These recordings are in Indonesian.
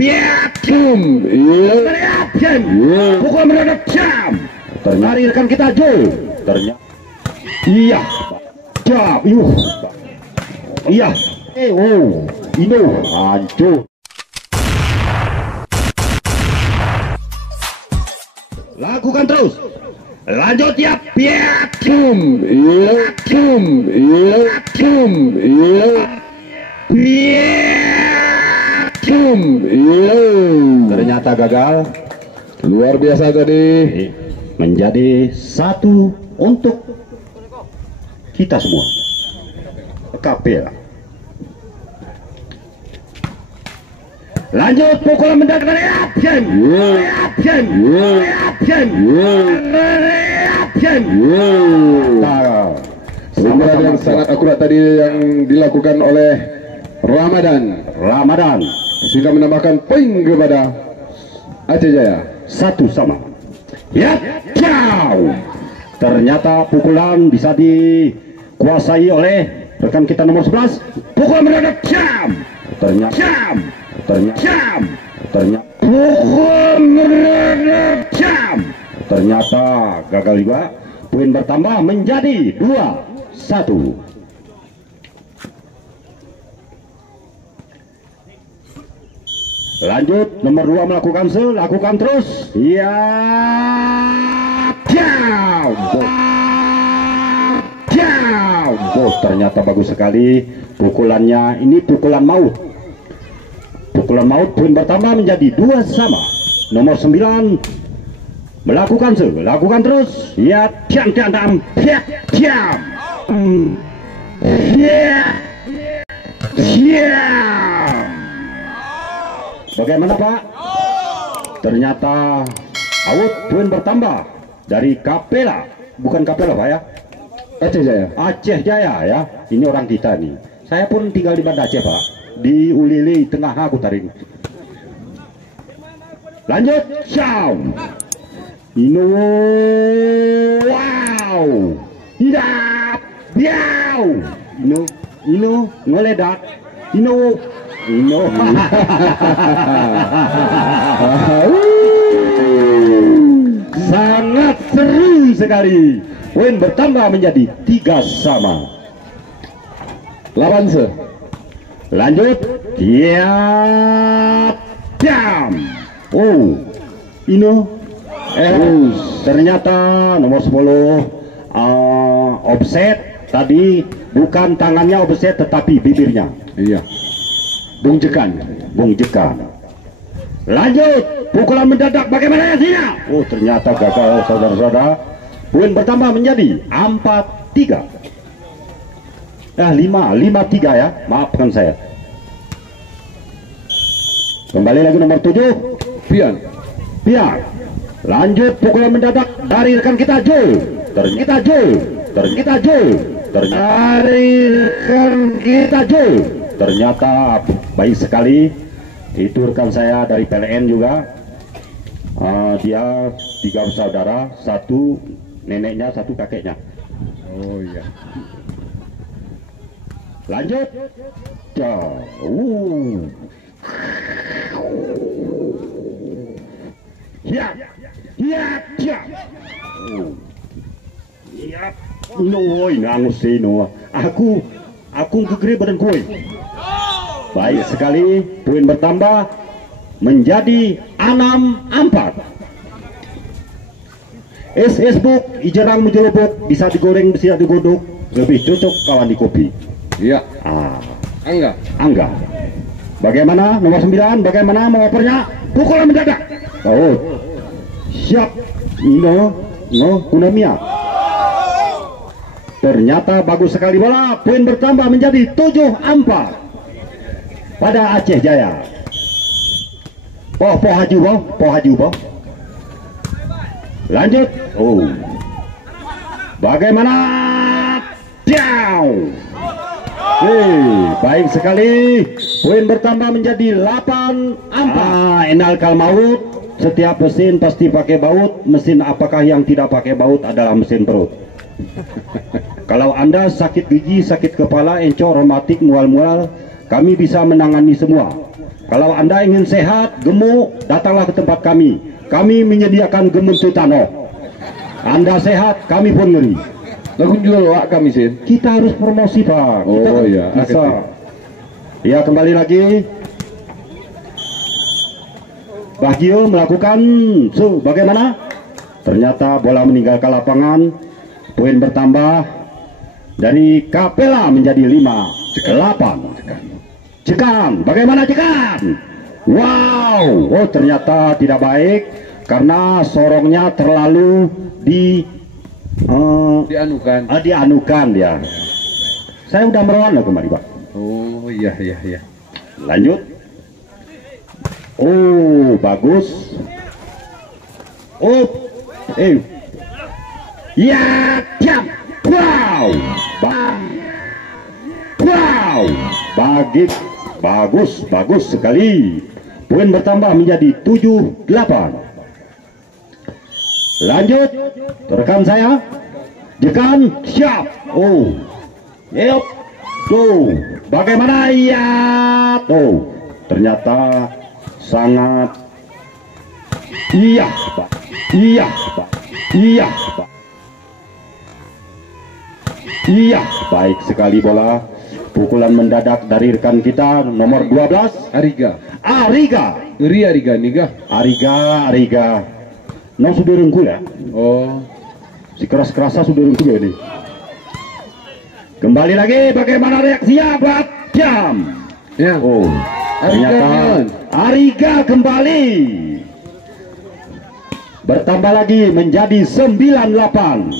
Piatum. Reaction. Pukul mendadak jam. Ternyata kita Jo. Ternyata. Iya. Jam. Iya. Oh. Ino. Hancur. Lakukan terus. Lanjut ya. Piatum. Piatum. Piatum. Piatum. Ternyata gagal. Luar biasa tadi. Menjadi satu untuk kita semua. Kapela. Lanjut pukulan mendadak reaction. Reaction. Reaction. Reaction. Pukulan yang sangat akurat tadi yang dilakukan oleh Ramadan sehingga menambahkan poin kepada Aceh Jaya. 1-1. Ya, jauh. Ternyata pukulan bisa dikuasai oleh rekan kita nomor 11. Pukulan mendadak jam. Ternyata jam. Ternyata pukul mendadak jam. Ternyata gagal juga. Poin bertambah menjadi 2-1. Lanjut nomor 2 melakukan lakukan terus. Ya, jam. Ternyata bagus sekali pukulannya. Ini pukulan maut. Pukulan maut, poin bertambah menjadi 2-2. Nomor 9 melakukan lakukan terus. Ya, jam. Bagaimana Pak? Ternyata out, poin bertambah dari Kapela. Bukan Kapela Pak ya? Aceh Jaya. Aceh Jaya ya. Ini orang kita nih. Saya pun tinggal di Banda Aceh Pak. Di Ulili tengah aku tarik. Lanjut, ciao. Ino, wow. Tidak, biau. Ino, ngeledak. Ino. Sangat seru sekali. Poin bertambah menjadi 3-3. Lawan se. Lanjut. Jam. Oh, Ino. Ternyata nomor 10 offset tadi, bukan tangannya offset tetapi bibirnya. Iya. Bung Jekan. Lanjut, pukulan mendadak bagaimana hasilnya? Oh, ternyata gagal saudara-saudara. Poin bertambah menjadi 4-3. 5-3 ya. Maafkan saya. Kembali lagi nomor 7. Pian. Lanjut pukulan mendadak dari rekan kita Jo. Ternyata baik sekali. Itu rekan saya dari PLN juga. Dia 3 bersaudara, 1 neneknya, 1 kakeknya. Oh iya. Lanjut. Aku gegere badan kue. Baik sekali, poin bertambah menjadi 6-4. Facebook ijarang menjelobok, bisa digoreng, bisa digodok, lebih cocok kawan di kopi. Iya. Angga. Bagaimana nomor 9? Bagaimana mengopernya? Pukulan mendadak. Oh, siap. Kunamia. Ternyata bagus sekali bola. Poin bertambah menjadi 7-4 pada Aceh Jaya. Po haju. Lanjut. Oh, bagaimana? Baik sekali. Poin bertambah menjadi 8-4. Enal kalmaut. Setiap mesin pasti pakai baut. Mesin apakah yang tidak pakai baut adalah mesin perut. Kalau Anda sakit gigi, sakit kepala, encor, rematik, mual-mual, kami bisa menangani semua. Kalau Anda ingin sehat, gemuk, datanglah ke tempat kami. Kami menyediakan gemun tetano. Anda sehat, kami pun ngeri. Lagu jual wak kami sih. Kita harus promosi, Pak. Kita Oh iya, bisa. Ya, kembali lagi. Bagio melakukan bagaimana? Ternyata bola meninggalkan lapangan. Poin bertambah dari Kapela menjadi 5-8. Cekan, bagaimana cekan? Wow, oh ternyata tidak baik karena sorongnya terlalu dianukan ya. Saya udah merona kembali, Pak. Oh iya. Lanjut. Oh bagus. Oh, ya, jam. Wow, wow, bagus sekali. Poin bertambah menjadi 7-8. Lanjut, rekan saya. Jekan, siap. Oh, yuk. Tuh, bagaimana ya? Tuh, ternyata sangat. Iya, Pak. Iya, baik sekali bola. Pukulan mendadak dari rekan kita nomor 12 Ariga. No sudah rengku ya. Oh, Si keras-kerasa sudah rengku ya ini. Kembali lagi, bagaimana reaksinya buat jam? ya. Oh, ternyata Ariga kembali. Bertambah lagi menjadi 9-8.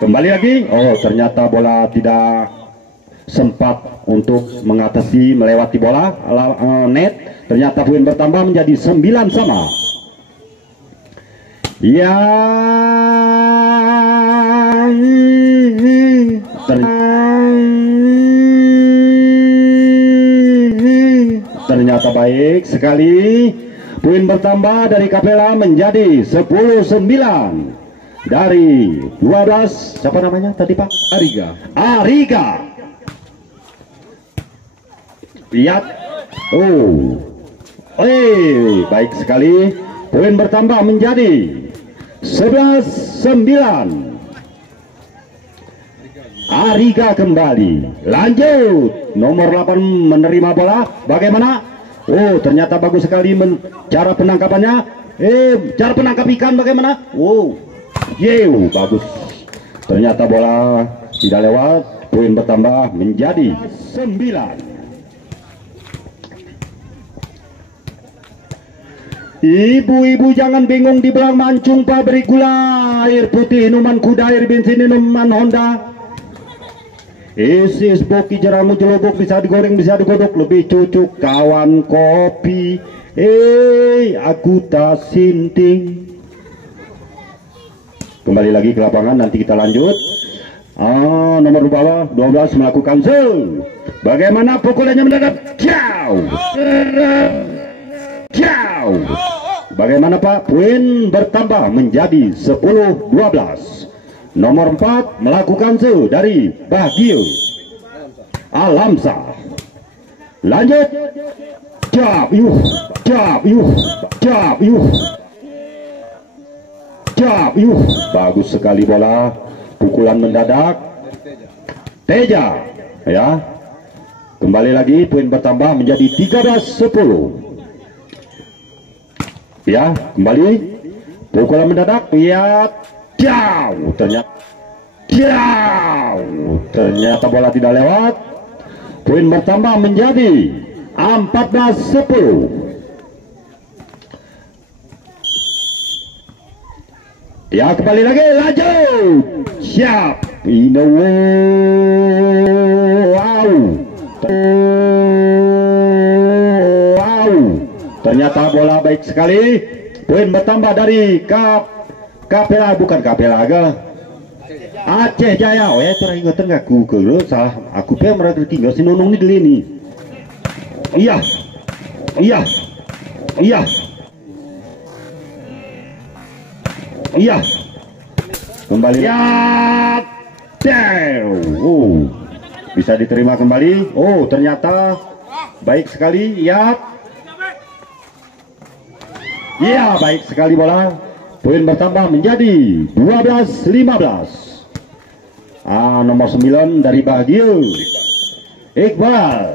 Kembali lagi. Oh, ternyata bola tidak sempat untuk mengatasi melewati bola net. Ternyata poin bertambah menjadi 9 sama. Ya, ternyata baik sekali. Poin bertambah dari Kapela menjadi 10-9 dari 12. Siapa namanya tadi, Pak? Ariga. Lihat. Oh, baik sekali. Poin bertambah menjadi 11-9. Ariga kembali. Lanjut. Nomor 8 menerima bola. Bagaimana? Oh, ternyata bagus sekali cara penangkapannya. Cara penangkap ikan bagaimana? Oh, bagus. Ternyata bola tidak lewat. Poin bertambah menjadi 9. Ibu-ibu jangan bingung di belang mancung pabrik gula, air putih, minuman kuda, air bensin, minuman Honda. Isis boki jeramu jelobok bisa digoreng bisa digodok, lebih cucuk kawan kopi. Aku tak sinting. Kembali lagi ke lapangan, nanti kita lanjut. Nomor 12 melakukan serve. Bagaimana pukulannya mendadak? Jauh. Bagaimana, Pak? Poin bertambah menjadi 10-12. Nomor 4 melakukan serve dari Bagio Alamsa. Lanjut. Jab. Bagus sekali bola. Pukulan mendadak. Teja. Ya. Kembali lagi, poin bertambah menjadi 13-10. Ya, kembali. Pukulan mendadak. Lihat. Jauh. Ternyata bola tidak lewat. Poin bertambah menjadi 14-10. Ya, kembali lagi. Lanjut. Siap. Ternyata bola baik sekali. Poin bertambah dari Kapela, bukan Kapela aga. Aceh Jaya. Oh ya, teringat nggak Google salah. Aku pengen mereka tinggal si nonong ini dulu ini. Iya. Kembali. Ya. Bisa diterima kembali. Oh, ternyata baik sekali. Ya, ya, baik sekali bola. Poin bertambah menjadi 12-15. Nomor 9 dari Bahagia Iqbal.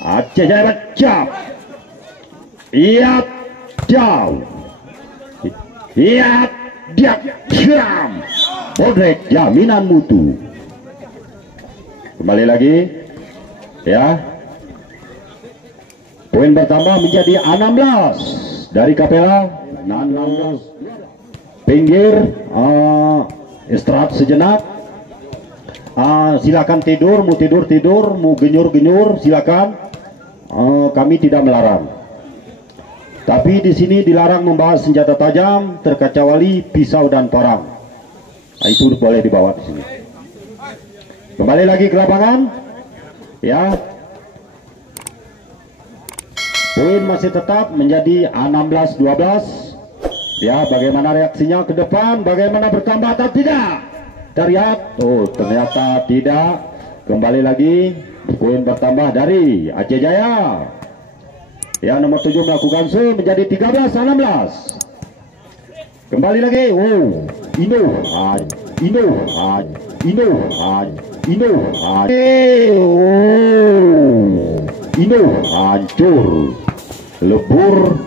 Aceh Jaya baca. Iya, jauh. Iya, dia jam. Bodrek jaminan mutu. Kembali lagi. Ya. Poin bertambah menjadi 16 dari Kapela. 16. Pinggir. Istirahat sejenak. Silakan tidur, mau tidur, mau genyur, silakan. Kami tidak melarang. Tapi di sini dilarang membawa senjata tajam, terkecuali pisau dan parang. Itu boleh dibawa di sini. Kembali lagi ke lapangan. Ya. Poin masih tetap menjadi 16-12. Ya, bagaimana reaksinya ke depan? Bagaimana bertambah atau tidak? Kita lihat. Ternyata tidak. Kembali lagi. Poin bertambah dari Aceh Jaya. Ya, nomor 7 melakukan menjadi 13-16. Kembali lagi. Indo hancur, lebur,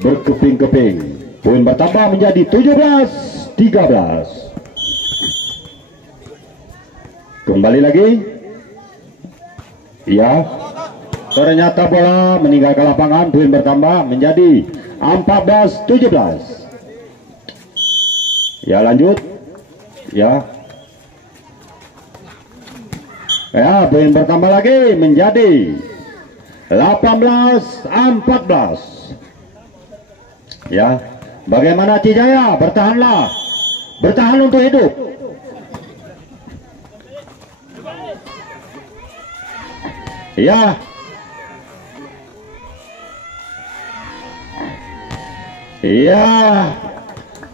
berkeping-keping. Poin bertambah menjadi 17-13. Kembali lagi. Ya, ternyata bola meninggalkan lapangan. Poin bertambah menjadi 14-17. Ya, lanjut. Ya, poin bertambah lagi menjadi 18-14. Ya, bagaimana Cijaya? Bertahanlah, bertahan untuk hidup. Ya,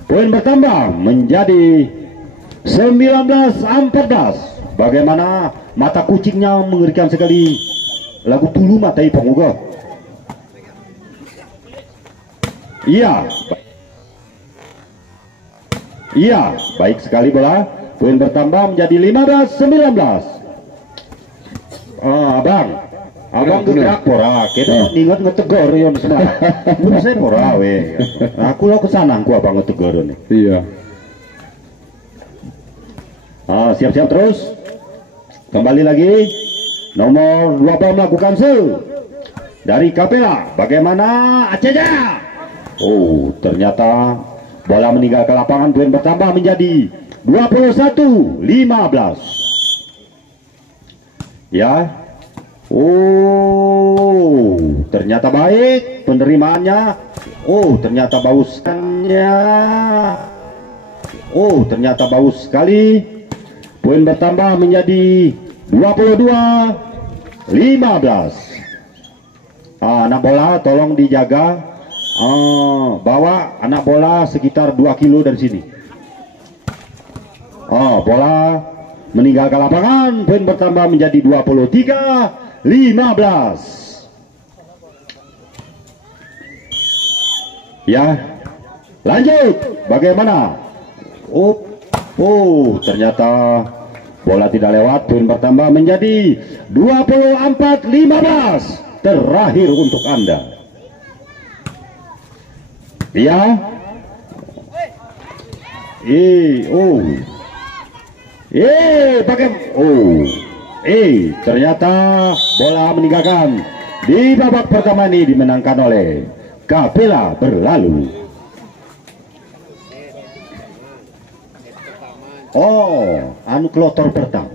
poin bertambah menjadi 19-14. Bagaimana mata kucingnya mengerikan sekali. Lagu tulu mata iponguga. Iya, baik sekali bola. Poin bertambah menjadi 15-19. Abang gerak pora, kita ingat ngetegur yon semua. Mun saya pora we. Aku lo kesana, aku abang ngetegur nih. Iya. Siap-siap terus. Kembali lagi. Nomor 20 melakukan dari Kapela. Bagaimana Aceh Jaya? Ternyata bola meninggalkan lapangan. Poin bertambah menjadi 21-15. Ya. Ternyata baik penerimaannya. Ternyata bauskannya. Ternyata baus sekali. Poin bertambah menjadi 22-15. Anak bola tolong dijaga. Bawa anak bola sekitar 2 kilo dari sini. Bola meninggalkan lapangan. Poin bertambah menjadi 23-15. Ya, lanjut. Bagaimana? Ternyata bola tidak lewat. Poin bertambah menjadi 24-15. Terakhir untuk Anda. Ya. Ternyata bola meninggalkan. Di babak pertama ini dimenangkan oleh Kapela Berlalu. Kloter pertama.